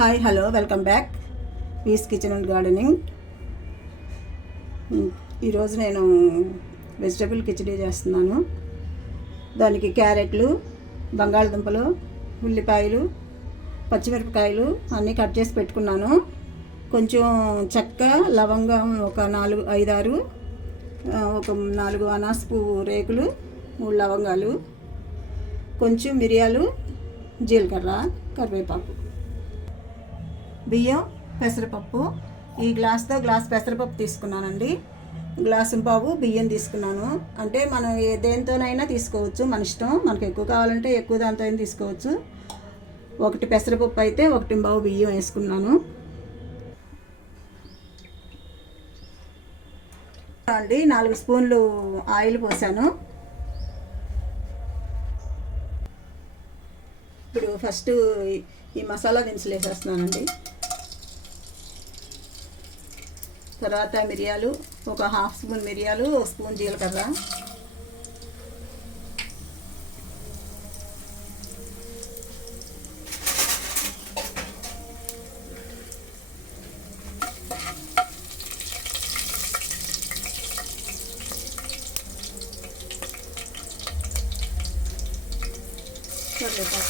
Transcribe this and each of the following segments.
Hi hello welcome back peace kitchen and gardening. ఈరోజు నేను vegetable khichdi చేస్తున్నాను. దానికి క్యారెట్లు, బంగాళదుంపలు, ఉల్లిపాయలు, పచ్చిమిరపకాయలు అన్నీ కట్ చేసి పెట్టుకున్నాను. కొంచెం చెక్క, లవంగం ఒక 4-5-6, ఒక 4 అనాస పువ్వు రేకులు, 3 లవంగాలు, కొంచెం మిరియాలు, జీలకర్ర, కరివేపాకు, బియ్యం, పెసరపప్పు. ఈ గ్లాస్తో గ్లాస్ పెసరపప్పు తీసుకున్నానండి. గ్లాసు పావు బియ్యం తీసుకున్నాను. అంటే మనం దేంతోనైనా తీసుకోవచ్చు, మన ఇష్టం. మనకు ఎక్కువ కావాలంటే ఎక్కువ దాంతో అయినా తీసుకోవచ్చు. 1 పెసరపప్పు అయితే 1 పావు బియ్యం వేసుకున్నాను అండి. 4 స్పూన్లు ఆయిల్ పోసాను. ఇప్పుడు ఫస్ట్ ఈ మసాలా దినుసులు వేసేస్తున్నానండి. తర్వాత మిరియాలు, ఒక 1/2 స్పూన్ మిరియాలు, 1 స్పూన్ జీలకర్ర, కరివేపాకు,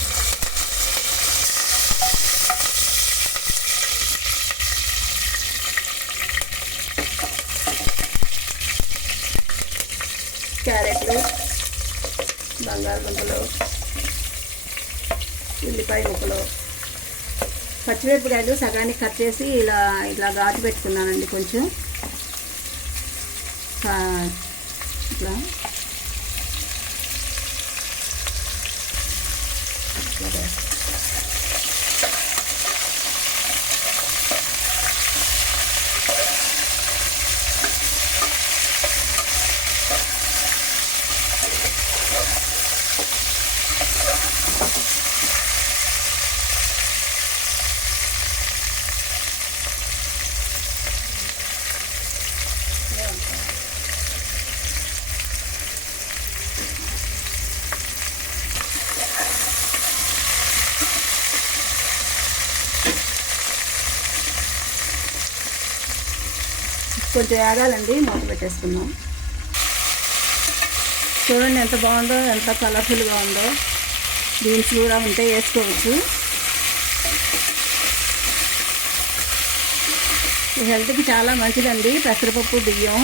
క్యారెట్లు, బంగాళదుంపలు, ఉల్లిపాయ ముక్కలు, పచ్చిమిరపకాయలు సగానికి కట్ చేసి ఇలా ఘాటు పెట్టుకున్నానండి. కొంచెం ఇట్లా కొంచెం ఆగాలండి. మూత పెట్టేసుకుందాం. చూడండి ఎంత బాగుందో, ఎంత కలర్ఫుల్గా ఉందో. బీన్స్ కూడా ఉంటే వేసుకోవచ్చు. హెల్త్కి చాలా మంచిదండి పెసరపప్పు, బియ్యం.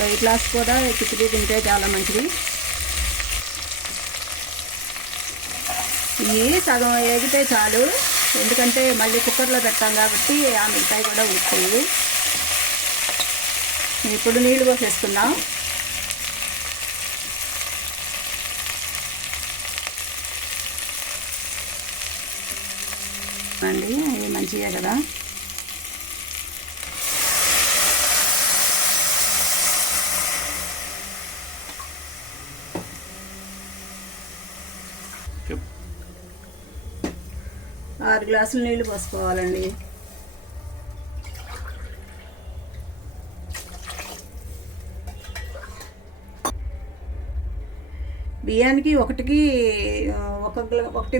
వెయిట్ లాస్ కూడా కిచిడి తింటే చాలా మంచిది. ఇవి సగం వేగితే చాలు, ఎందుకంటే మళ్ళీ కుక్కర్లో పెట్టాం కాబట్టి ఆ మిగతాయి కూడా ఉడుకుతాయి. ఇప్పుడు నీళ్ళు పోసేసుకుందాం. అండి ఇవి మంచిగా కదా. ఆరు గ్లాసులు నీళ్ళు పోసుకోవాలండి. బియ్యానికి 1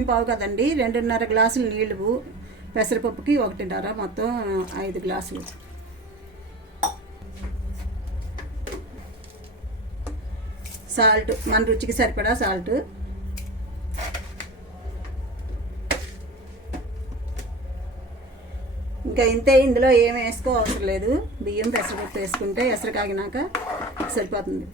పావు కదండి, 2.5 గ్లాసులు నీళ్ళు. పెసరపప్పుకి 1.5, మొత్తం 5 గ్లాసులు. సాల్ట్ మన రుచికి సరిపడా సాల్ట్. ఇంకా ఇంతే, ఇందులో ఏమి వేసుకో అవసరం లేదు. బియ్యం, పెసరపప్పు వేసుకుంటే ఎసరు కాగినాక సరిపోతుంది.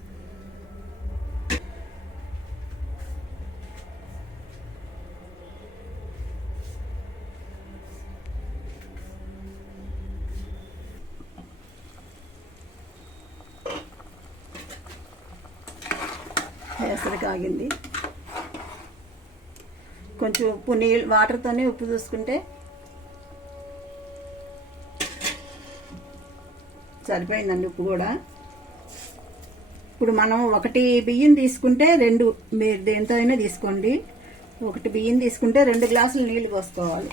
ఎసరు కాగింది. కొంచెం ఉప్పు, వాటర్తోనే ఉప్పు చూసుకుంటే సరిపోయిందండి. ఉప్పు కూడా. ఇప్పుడు మనం 1 బియ్యం తీసుకుంటే 2, మీరు దేంతో అయినా తీసుకోండి. 1 బియ్యం తీసుకుంటే 2 గ్లాసులు నీళ్ళు పోసుకోవాలి.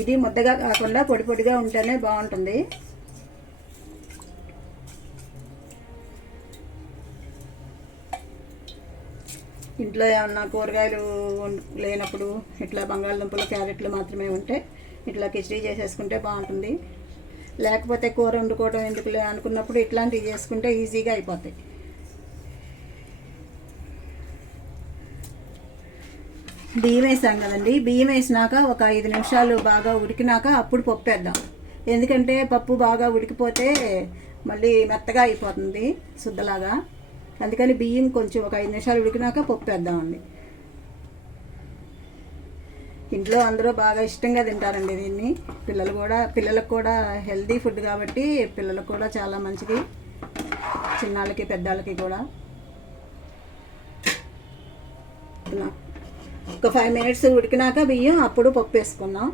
ఇది ముద్దగా కాకుండా పొడి పొడిగా ఉంటేనే బాగుంటుంది. ఇంట్లో ఏమన్నా కూరగాయలు లేనప్పుడు ఇట్లా బంగాళదుంపలు క్యారెట్లు మాత్రమే ఉంటే ఇట్లా కిచడీ చేసేసుకుంటే బాగుంటుంది. లేకపోతే కూర వండుకోవడం ఎందుకులే అనుకున్నప్పుడు ఇట్లాంటివి చేసుకుంటే ఈజీగా అయిపోతాయి. బియ్యం వేసాం కదండి, బియ్యం వేసినాక ఒక 5 నిమిషాలు బాగా ఉడికినాక అప్పుడు పప్పు వేద్దాం. ఎందుకంటే పప్పు బాగా ఉడికిపోతే మళ్ళీ మెత్తగా అయిపోతుంది శుద్ధలాగా. అందుకని బియ్యం కొంచెం ఒక 5 నిమిషాలు ఉడికినాక పప్పు వేద్దామండి. ఇంట్లో అందరూ బాగా ఇష్టంగా తింటారండి దీన్ని. పిల్లలకు కూడా హెల్తీ ఫుడ్ కాబట్టి పిల్లలకు కూడా చాలా మంచిది, చిన్నాళ్ళకి పెద్దవాళ్ళకి కూడా. ఒక 5 మినిట్స్ ఉడికినాక బియ్యం అప్పుడు పప్పు వేసుకుందాం.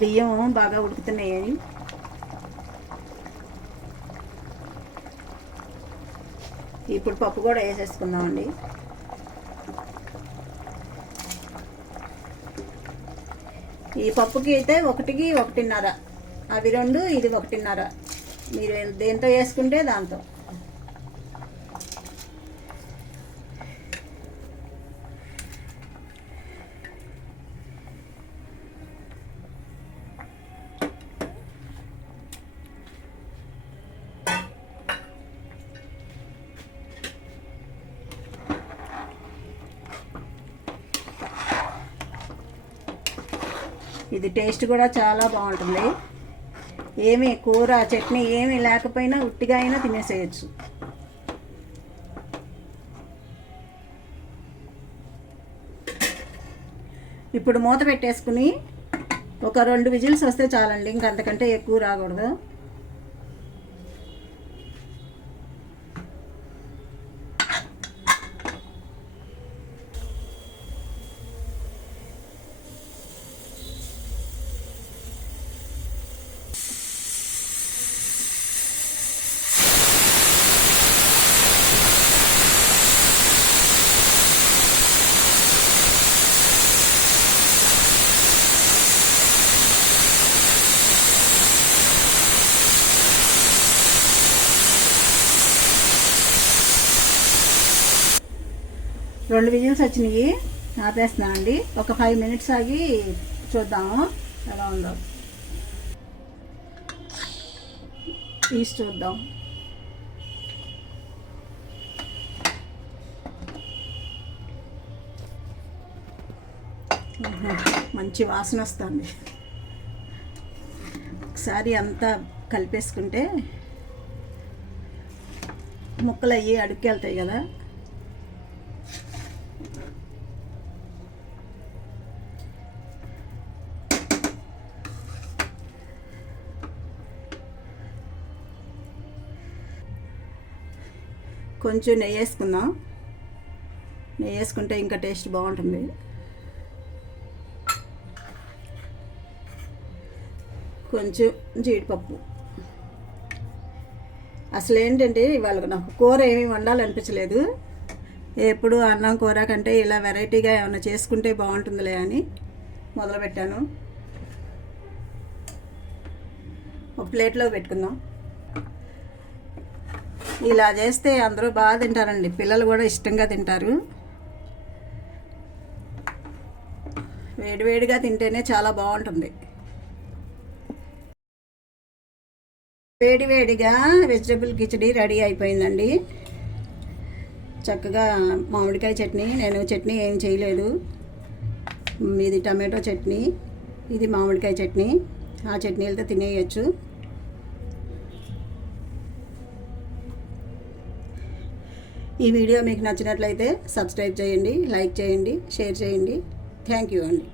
బియ్యం బాగా ఉడుకుతున్నాయి. ఇప్పుడు పప్పు కూడా వేసేసుకుందామండి. ఈ పప్పుకి అయితే 1కి 1.5, అవి 2, ఇది 1.5. మీరు దేంతో వేసుకుంటే దాంతో. ఇది టేస్ట్ కూడా చాలా బాగుంటుంది. ఏమీ కూర చట్నీ ఏమీ లేకపోయినా ఉట్టిగా అయినా తినేసేయచ్చు. ఇప్పుడు మూత పెట్టేసుకుని ఒక 2 విజిల్స్ వస్తే చాలండి, ఇంకంతకంటే ఎక్కువ రాకూడదు. రెండు విజిల్స్ వచ్చినాయి, ఆపేస్తున్నా అండి. ఒక 5 మినిట్స్ ఆగి చూద్దాము ఎలా ఉందో. తీసి చూద్దాం. మంచి వాసన వస్తుంది. ఒకసారి అంతా కలిపేసుకుంటే ముక్కలు అయ్యి అడుక్కి వెళ్తాయి కదా. కొంచెం నెయ్యి వేసుకుందాం. నెయ్యి వేసుకుంటే ఇంకా టేస్ట్ బాగుంటుంది. కొంచెం జీడిపప్పు. అసలు ఏంటంటే ఇవాళ నాకు కూర ఏమీ వండాలనిపించలేదు. ఎప్పుడు అన్నం కూర కంటే ఇలా వెరైటీగా ఏమైనా చేసుకుంటే బాగుంటుందిలే అని మొదలుపెట్టాను. ఒక ప్లేట్లో పెట్టుకుందాం. ఇలా చేస్తే అందరూ బాగా తింటారండి, పిల్లలు కూడా ఇష్టంగా తింటారు. వేడివేడిగా తింటేనే చాలా బాగుంటుంది. వేడివేడిగా వెజిటబుల్ కిచడీ రెడీ అయిపోయిందండి. చక్కగా మామిడికాయ చట్నీ, నేను చట్నీ ఏం చేయలేదు. ఇది టమాటో చట్నీ, ఇది మామిడికాయ చట్నీ. ఆ చట్నీలతో తినేయచ్చు. ఈ వీడియో మీకు నచ్చినట్లయితే సబ్స్క్రైబ్ చేయండి, లైక్ చేయండి, షేర్ చేయండి. థ్యాంక్ యూ అండి.